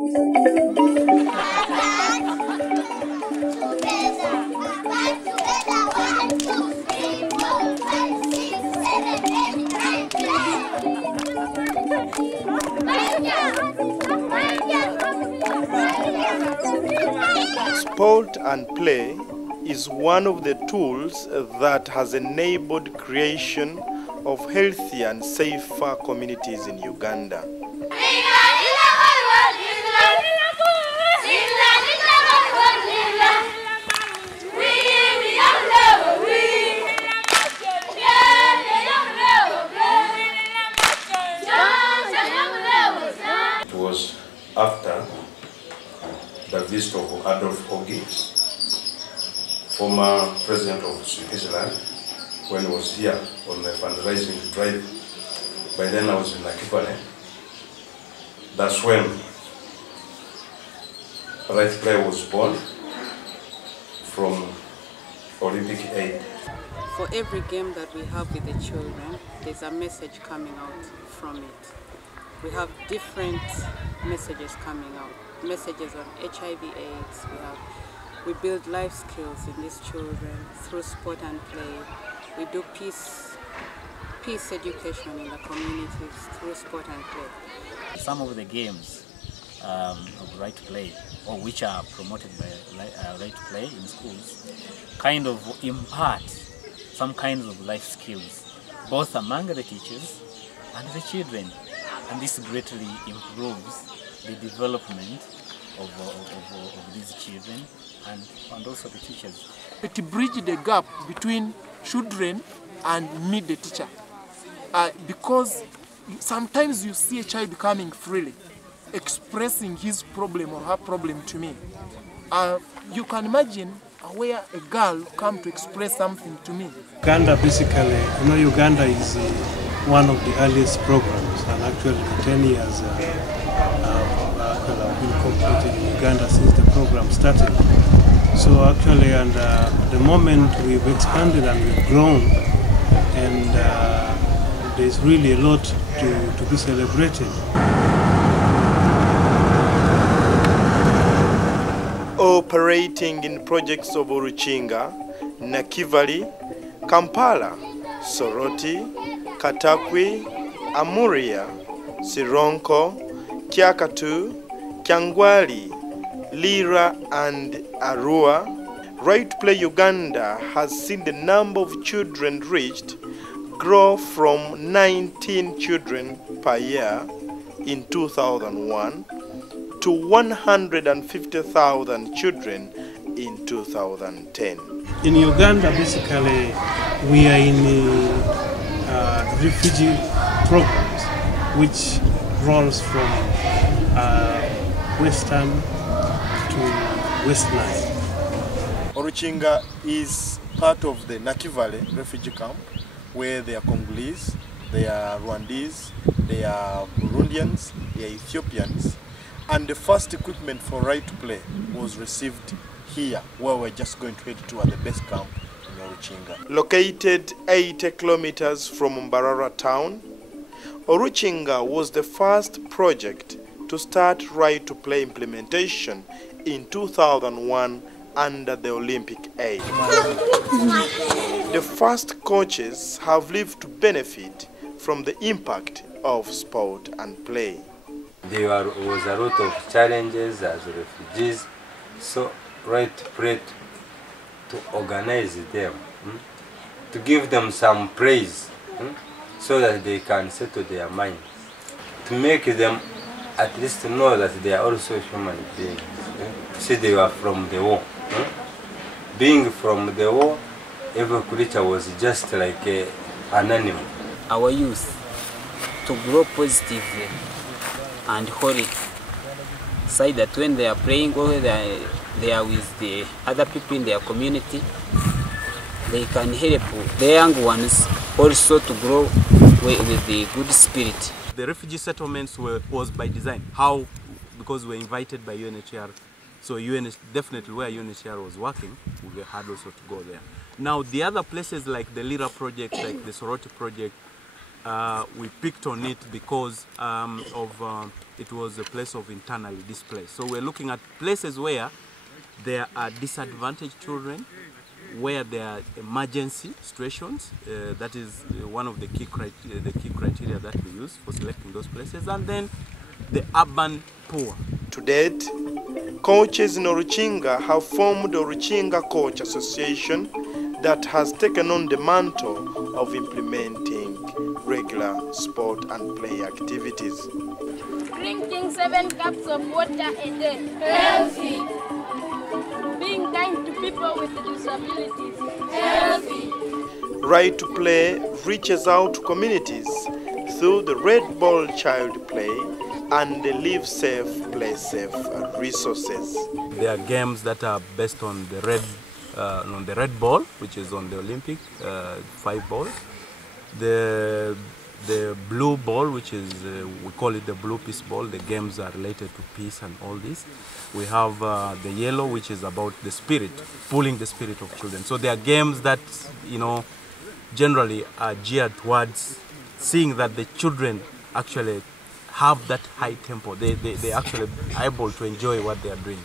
Sport and play is one of the tools that has enabled creation of healthier and safer communities in Uganda. It was after the visit of Adolf Ogi, former president of Switzerland, when he was here on the fundraising drive. By then I was in Nakivale. That's when Right Play was born from Olympic Aid. For every game that we have with the children, there's a message coming out from it. We have different messages coming out. Messages on HIV/AIDS. We build life skills in these children through sport and play. We do peace education in the communities through sport and play. Some of the games of Right Play, or which are promoted by Right Play in schools, kind of impart some kinds of life skills, both among the teachers and the children. And this greatly improves the development of these children and also the teachers. To bridge the gap between children and me, the teacher. Because sometimes you see a child coming freely, expressing his problem or her problem to me. You can imagine where a girl come to express something to me. Uganda, basically, Uganda is one of the earliest programs, and actually the 10 years have been completed in Uganda since the program started. So actually, and the moment we've expanded and we've grown, and there's really a lot to be celebrated. Operating in projects of Uruchinga, Nakivale, Kampala, Soroti, Katakwi, Amuria, Sironko, Kyakatu, Kyangwali, Lira and Arua, Right Play Uganda has seen the number of children reached grow from 19 children per year in 2001 to 150,000 children in 2010. In Uganda, basically, we are in refugee programs, which rolls from Western to West Nile. Uruchinga is part of the Nakivale refugee camp, where there are Congolese, there are Rwandese, there are Burundians, there are Ethiopians, and the first equipment for Right to Play was received here, where we're just going to head to at the base camp in Uruchinga. Located 80 kilometers from Mbarara town, Uruchinga was the first project to start Right to Play implementation in 2001 under the Olympic Aid. The first coaches have lived to benefit from the impact of sport and play. There was a lot of challenges as refugees, so Right Play to organize them, to give them some praise, so that they can settle their minds, to make them at least know that they are also human beings. See, they were from the war. Being from the war, every creature was just like an animal. Our youth to grow positively and holy, so that when they are praying or they are with the other people in their community, they can help the young ones also to grow with the good spirit. The refugee settlements was by design. How? Because we were invited by UNHCR. So definitely where UNHCR was working, we had also to go there. Now the other places like the Lira project, like the Soroti project, we picked on it because it was a place of internally displaced. So we're looking at places where there are disadvantaged children, where there are emergency situations. That is one of the key criteria that we use for selecting those places, and then the urban poor. To date, coaches in Oruchinga have formed Oruchinga Coach Association that has taken on the mantle of implementing regular sport and play activities. Drinking 7 cups of water a day. Healthy. Being kind to people with disabilities. Healthy. Right to Play reaches out to communities through the Red Ball Child Play and the Live Safe, Play Safe resources. There are games that are based on the red ball, which is on the Olympic 5 balls. The blue ball, which is we call it the blue peace ball. The games are related to peace and all this. We have the yellow, which is about the spirit, pulling the spirit of children. So there are games that generally are geared towards seeing that the children actually have that high tempo. They actually are able to enjoy what they are doing.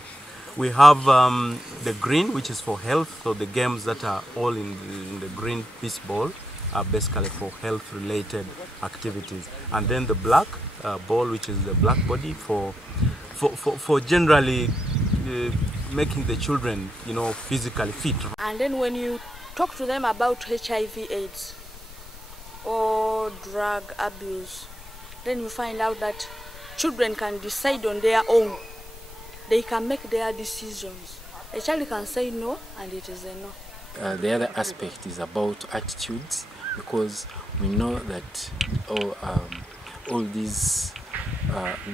We have the green, which is for health. So the games that are all in the green peace ball are basically for health-related activities. And then the black ball, which is the black body, for generally making the children, physically fit. And then when you talk to them about HIV/AIDS or drug abuse, then you find out that children can decide on their own. They can make their decisions. A child can say no, and it is a no. The other aspect is about attitudes, because we know that all these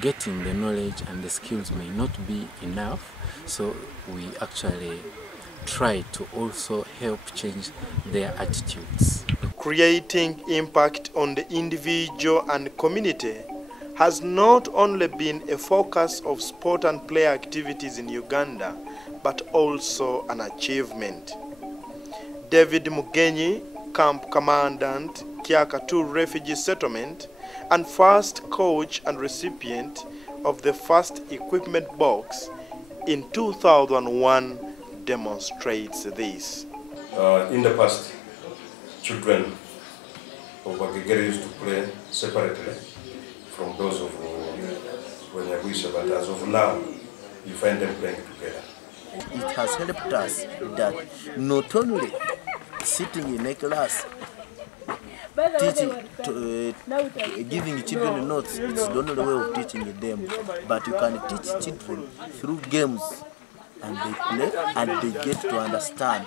getting the knowledge and the skills may not be enough, so we actually try to also help change their attitudes. Creating impact on the individual and community has not only been a focus of sport and play activities in Uganda, but also an achievement. David Mugenyi, Camp Commandant, Kyaka 2 Refugee Settlement, and first coach and recipient of the first equipment box in 2001, demonstrates this. In the past, children of Bagegere used to play separately from those of Wenyaguisha, but as of now, you find them playing together. It has helped us that not only sitting in a class, teaching, giving children notes, it's the only way of teaching them, but you can teach children through games, and they play and they get to understand.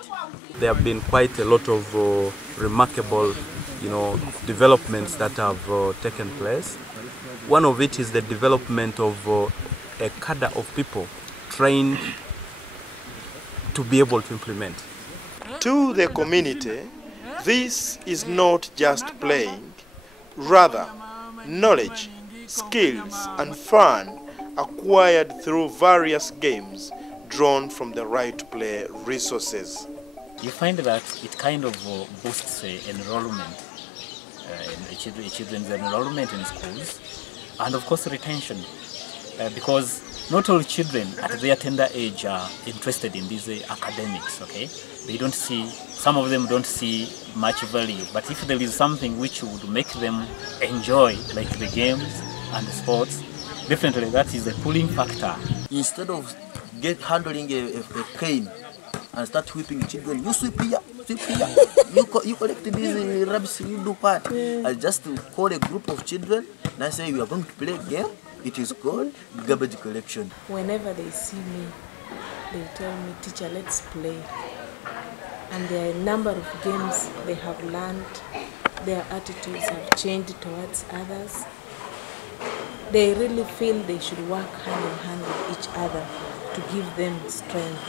There have been quite a lot of remarkable, developments that have taken place. One of it is the development of a cadre of people trained to be able to implement. To the community, this is not just playing, rather knowledge, skills and fun acquired through various games drawn from the Right to Play resources. You find that it kind of boosts enrollment, children's enrollment in schools, and of course retention, because not all children at their tender age are interested in these academics, okay? They don't see, some of them don't see much value, but if there is something which would make them enjoy, like the games and the sports, definitely that is a pulling factor. Instead of handling a cane and start whipping children, you sweep here, you collect these rubbish, you do what? I just call a group of children and I say, we are going to play a game. It is called garbage collection. Whenever they see me, they tell me, teacher, let's play. And there are a number of games they have learned. Their attitudes have changed towards others. They really feel they should work hand in hand with each other to give them strength.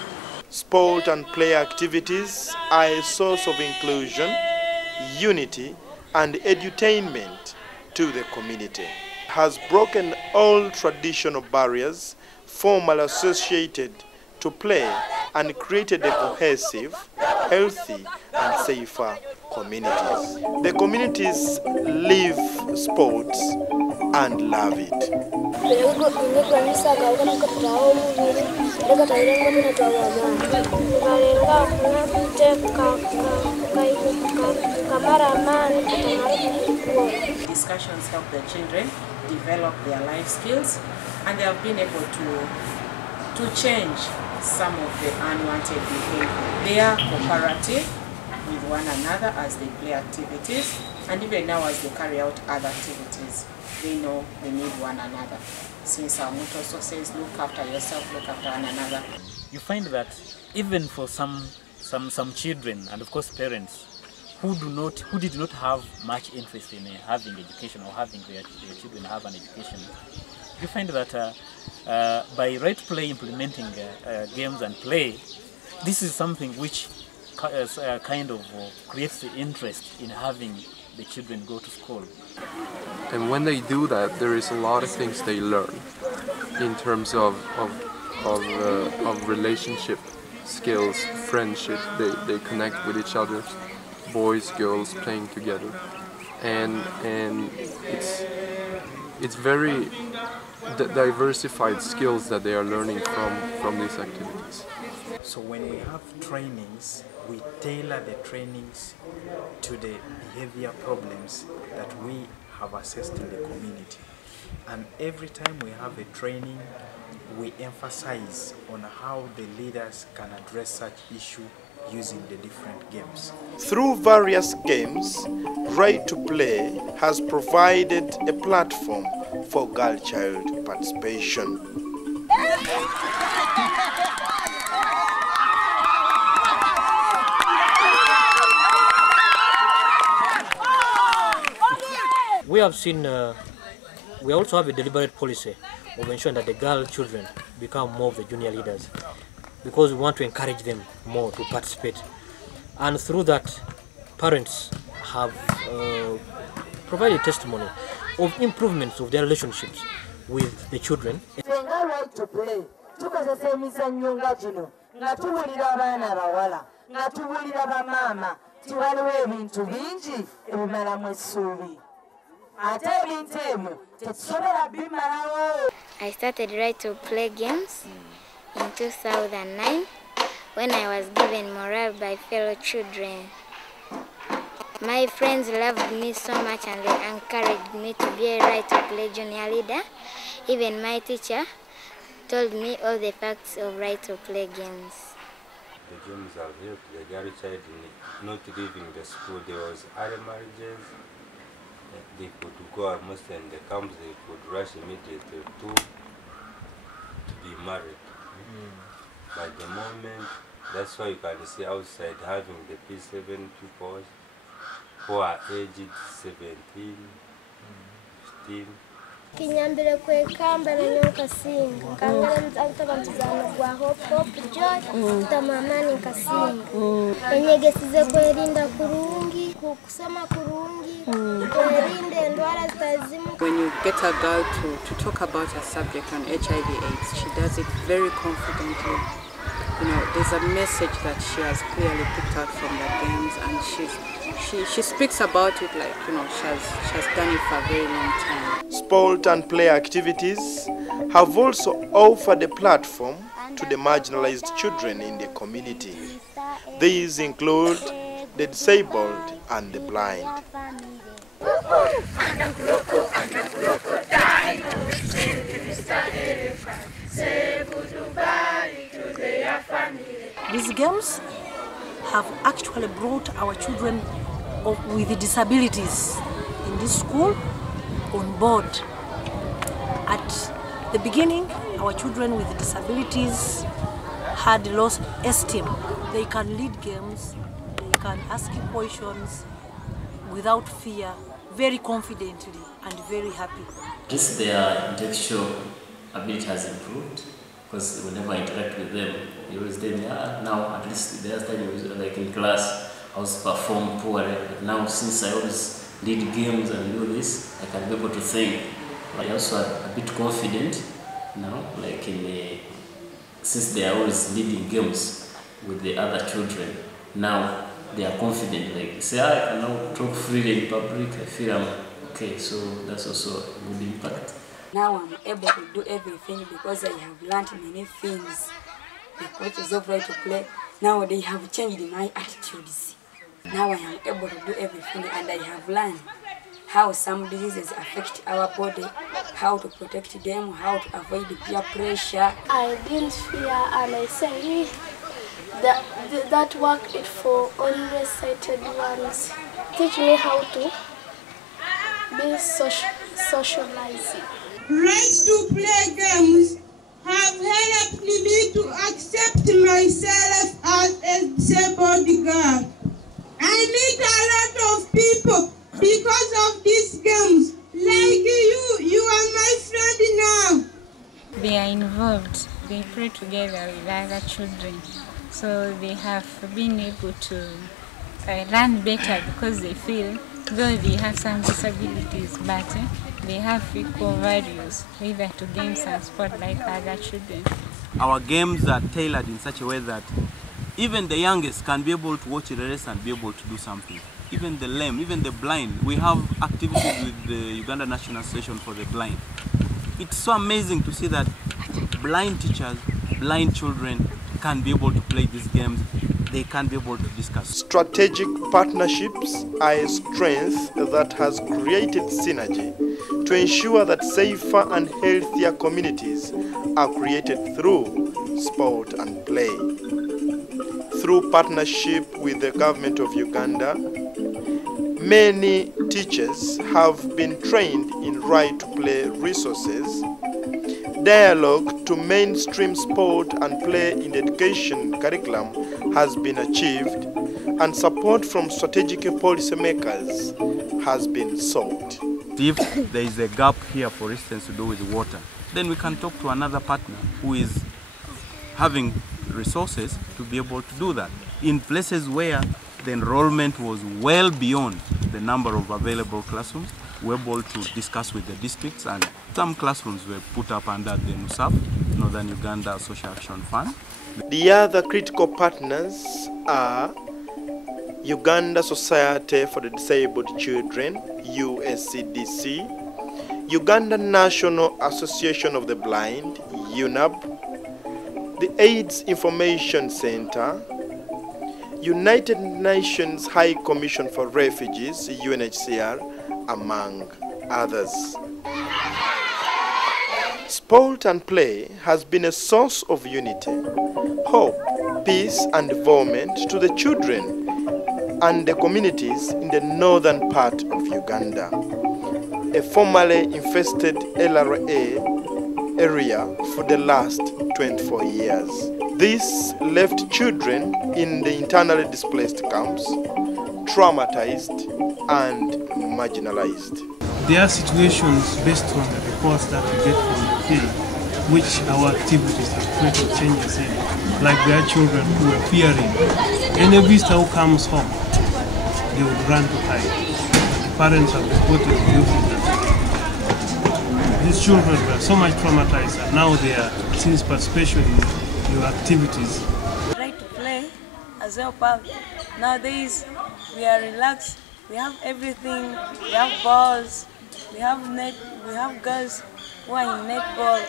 Sport and play activities are a source of inclusion, unity, and edutainment to the community. Has broken all traditional barriers formerly associated to play and created a cohesive, healthy, and safer communities. The communities live sports and love it. Discussions help the children develop their life skills, and they have been able to change some of the unwanted behavior. They are cooperative with one another as they play activities, and even now as they carry out other activities, they know they need one another. Since our motto also says, look after yourself, look after one another. You find that even for some children, and of course parents, who did not have much interest in having education or having their children have an education, you find that by right play, implementing games and play, this is something which kind of creates the interest in having the children go to school. And when they do that, there is a lot of things they learn in terms of relationship skills, friendship. They connect with each other, boys, girls playing together, and it's very diversified skills that they are learning from these activities. So when we have trainings, we tailor the trainings to the behavior problems that we have assessed in the community. And every time we have a training, we emphasize on how the leaders can address such issue using the different games. Through various games, Right to Play has provided a platform for girl-child participation. We have seen, we also have a deliberate policy of ensuring that the girl children become more of the junior leaders, because we want to encourage them more to participate. And through that, parents have provided testimony of improvements of their relationships with the children. Right to Play, tukozesa emizannyo nga gino nga tuwulira abaana abawala nga tuwulira bamaama ti waliwo ebintu bingi ebimalamu essuubi ate ebintu ebyo tetusobola bimalawo. I started Right to Play games in 2009 when I was given morale by fellow children. My friends loved me so much and they encouraged me to be a Right to Play junior leader. Even my teacher told me all the facts of Right to Play games. The games have helped the girl child in not leaving the school. There was early marriages. They could go almost in the camps, they could rush immediately to be married. By the moment, that's why you can see outside having the P7 pupils who are aged 17, 15. Kinyambire kwekamba na nyoka singa kangala mtaba mtizano gwa hop joy tamamani nkasinga enyegesize kwerinda kurungi kusoma kurungi kwerinde ndwara zitazimu. When you get a girl to talk about a subject on HIV/AIDS, she does it very confidently. You know, there's a message that she has clearly picked out from the games, and she speaks about it like, you know, she has done it for a very long time. Sport and play activities have also offered a platform to the marginalized children in the community. These include the disabled and the blind. These games have actually brought our children with disabilities in this school on board. At the beginning, our children with disabilities had lost esteem. They can lead games, they can ask questions without fear, very confidently and very happy. Just their intellectual ability has improved, because whenever I interact with them, they always tell me, now at least the last time I was like in class, I was performing poorly, but now since I always lead games and do this, I can be able to think. I also are a bit confident now, like since they are always leading games with the other children, now they are confident. Like say, I can now talk freely in public. I feel I'm okay. So that's also a good impact. Now I'm able to do everything because I have learned many things. The coaches of Right to Play, now they have changed my attitudes. Now I am able to do everything, and I have learned how some diseases affect our body, how to protect them, how to avoid peer pressure. I didn't fear, and I say that work is for only sighted ones. Teach me how to be socializing. Right to Play games have helped me to accept myself as a disabled girl. I meet a lot of people because of these games. Like you are my friend now. They are involved. They play together with other children. So they have been able to learn better because they feel, though they have some disabilities, but they have equal values, either to games and sport like other children. Our games are tailored in such a way that even the youngest can be able to watch a race and be able to do something. Even the lame, even the blind. We have activities with the Uganda National Association for the Blind. It's so amazing to see that blind teachers, blind children can be able to play these games. They can be able to discuss. Strategic partnerships are a strength that has created synergy to ensure that safer and healthier communities are created through sport and play. Through partnership with the government of Uganda, many teachers have been trained in Right to Play resources. Dialogue to mainstream sport and play in the education curriculum has been achieved, and support from strategic policymakers has been sought. If there is a gap here, for instance, to do with water, then we can talk to another partner who is having resources to be able to do that. In places where the enrollment was well beyond the number of available classrooms, we were able to discuss with the districts, and some classrooms were put up under the NUSAF, Northern Uganda Social Action Fund. The other critical partners are Uganda Society for the Disabled Children, USCDC, Uganda National Association of the Blind, UNAB, the AIDS Information Center, United Nations High Commission for Refugees, UNHCR, among others. Sport and play has been a source of unity, hope, peace and development to the children and the communities in the northern part of Uganda, a formerly infested LRA area for the last 24 years. This left children in the internally displaced camps traumatized and marginalized. There are situations based on the reports that we get from the field, which our activities have created changes in. Like there are children who are fearing any visitor who comes home, they would run to hide. The parents have reported that these children were so much traumatized, and now they are seeing participation in your activities. Right to play as well, pal. Nowadays we are relaxed. We have everything. We have balls. We have net. We have girls who are in netball,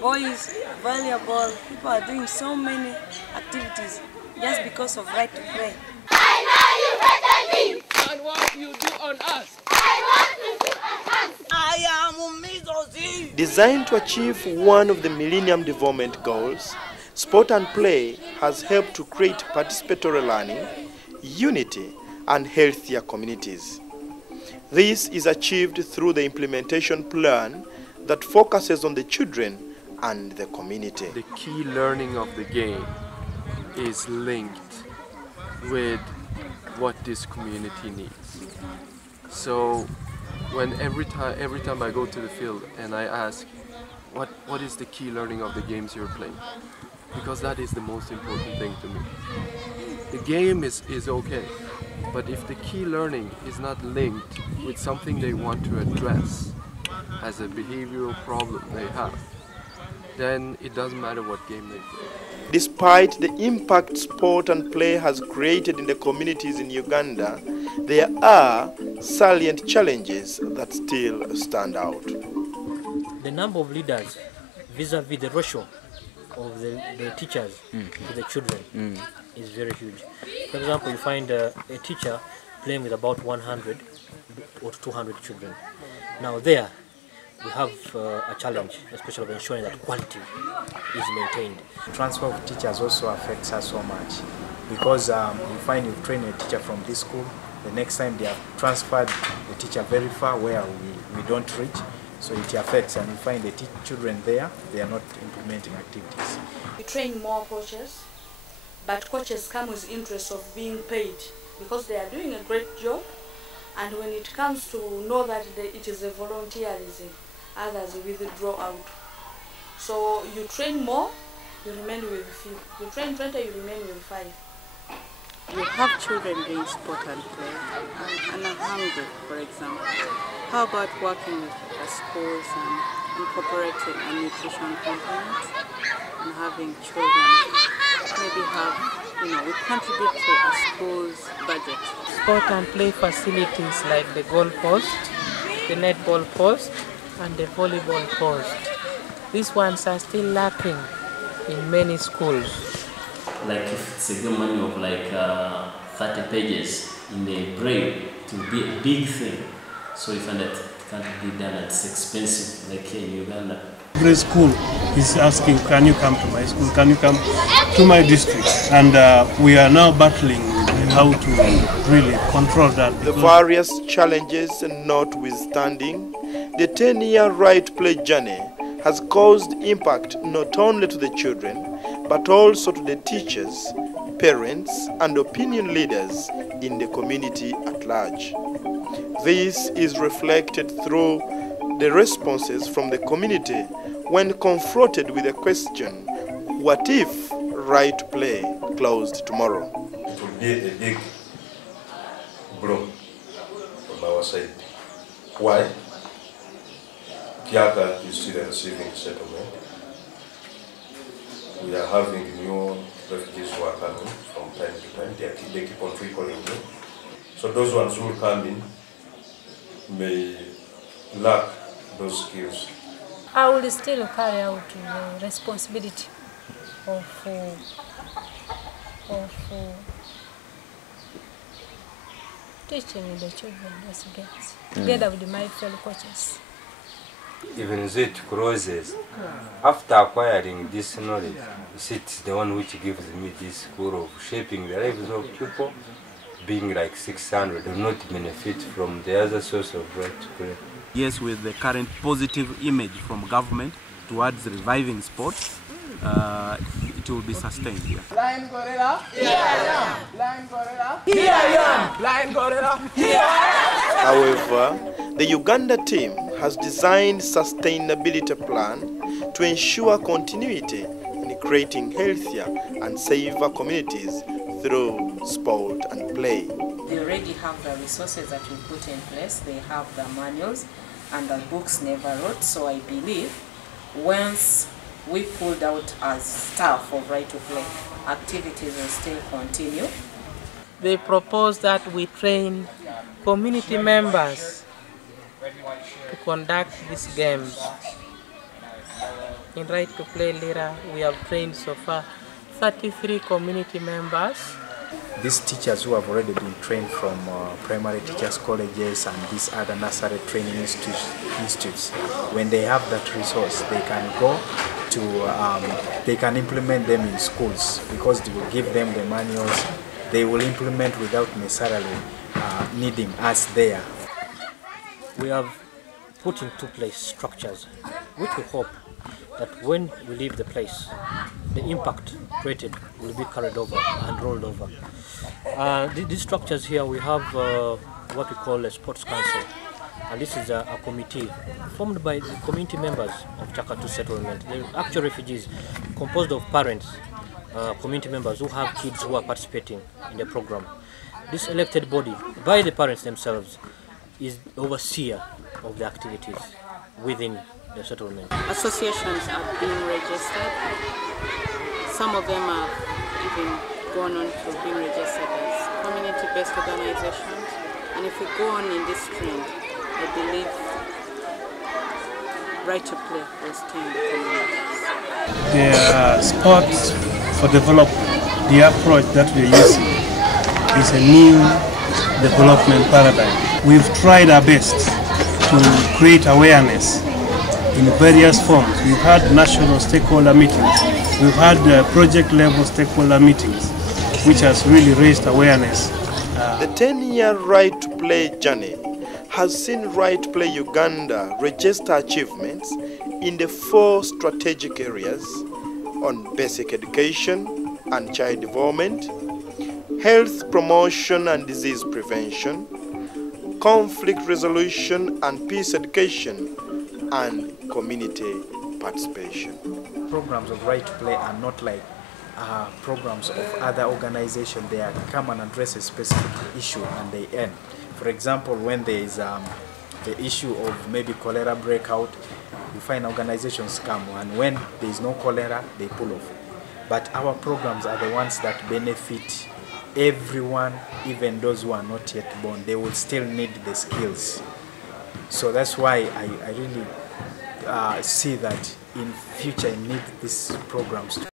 boys volleyball. People are doing so many activities just because of Right to Play. I know you better me. And what you do on us. I want to do on us. I am Mizozi. Designed to achieve one of the Millennium Development Goals, sport and play has helped to create participatory learning, unity, and healthier communities. This is achieved through the implementation plan that focuses on the children and the community. The key learning of the game is linked with what this community needs. So when every time I go to the field and I ask, what is the key learning of the games you're playing? Because that is the most important thing to me. The game is okay, but if the key learning is not linked with something they want to address as a behavioral problem they have, then it doesn't matter what game they play. Despite the impact sport and play has created in the communities in Uganda, there are salient challenges that still stand out. The number of leaders vis-a-vis the ratio of the teachers to the children is very huge. For example, you find a teacher playing with about 100 or 200 children. Now there, we have a challenge, especially of ensuring that quality is maintained. Transfer of teachers also affects us so much because you find you train a teacher from this school, the next time they have transferred the teacher very far where we don't reach, so it affects, and you find the children there, they are not implementing activities. We train more coaches, but coaches come with interest of being paid because they are doing a great job, and when it comes to know that it is a volunteerism, others withdraw out. So you train more, you remain with few. You train 20, you remain with 5. You have children doing sport and play and are hungry, for example. How about working with the schools and incorporating a nutrition component and having children maybe have, we contribute to a school's budget. Sport and play facilities like the goal post, the netball post, and the volleyball post. These ones are still lacking in many schools. Like if it's a game manual of like 30 pages in the braille, it will be a big thing. So if that can't be done, it's expensive, like here in Uganda. Every school is asking, can you come to my school? Can you come to my district? And we are now battling how to really control that. The various challenges notwithstanding, the 10-year right play journey has caused impact not only to the children, but also to the teachers, parents, and opinion leaders in the community at large. This is reflected through the responses from the community when confronted with the question, what if right play closed tomorrow? It will be a big blow on our side. Why? Kiaka is still receiving settlement. We are having new refugees who are coming from time to time. They keep on trickling in. So those ones who will come in may lack those skills. I will still carry out the responsibility of teaching the children as girls, together with my fellow coaches. Even though it closes, after acquiring this knowledge, it's the one which gives me this school of shaping the lives of people, being like 600, do not benefit from the other source of right to play. Yes, with the current positive image from government towards reviving sports, it will be sustained here. Lion gorilla, here I am. Lion gorilla, here I am. Lion gorilla, here I am. However, the Uganda team has designed sustainability plan to ensure continuity in creating healthier and safer communities through sport and play. They already have the resources that we put in place. They have the manuals and the books never wrote. So I believe once we pulled out as staff of Right to Play, activities will still continue. They propose that we train community members to conduct these games. In Right to Play Lira, we have trained so far 33 community members. These teachers who have already been trained from primary teachers colleges and these other nursery training institutes, when they have that resource, they can go to, they can implement them in schools because they will give them the manuals. They will implement without necessarily needing us there. We have put into place structures which we hope that when we leave the place, the impact created will be carried over and rolled over. These structures here, we have what we call a sports council, and this is a committee formed by the community members of Chakatu settlement. The actual refugees composed of parents, community members who have kids who are participating in the program. This elected body by the parents themselves is overseer of the activities within the settlement. Associations are being registered. some of them have even gone on to being registered as community-based organizations. And if we go on in this trend, I believe right to play will stay in the communities. The sports for development, the approach that we're using is a new development paradigm. We've tried our best to create awareness in various forms. We've had national stakeholder meetings. We've had project level stakeholder meetings, which has really raised awareness. The 10-year Right to Play journey has seen Right to Play Uganda register achievements in the 4 strategic areas on basic education and child development, health promotion and disease prevention, conflict resolution and peace education, and community participation. Programs of Right to Play are not like programs of other organizations. They are come and address a specific issue and they end. For example, when there is the issue of maybe cholera breakout, you find organizations come, and when there is no cholera, they pull off. But our programs are the ones that benefit everyone, even those who are not yet born. They will still need the skills. So that's why I really see that in future I need these programs to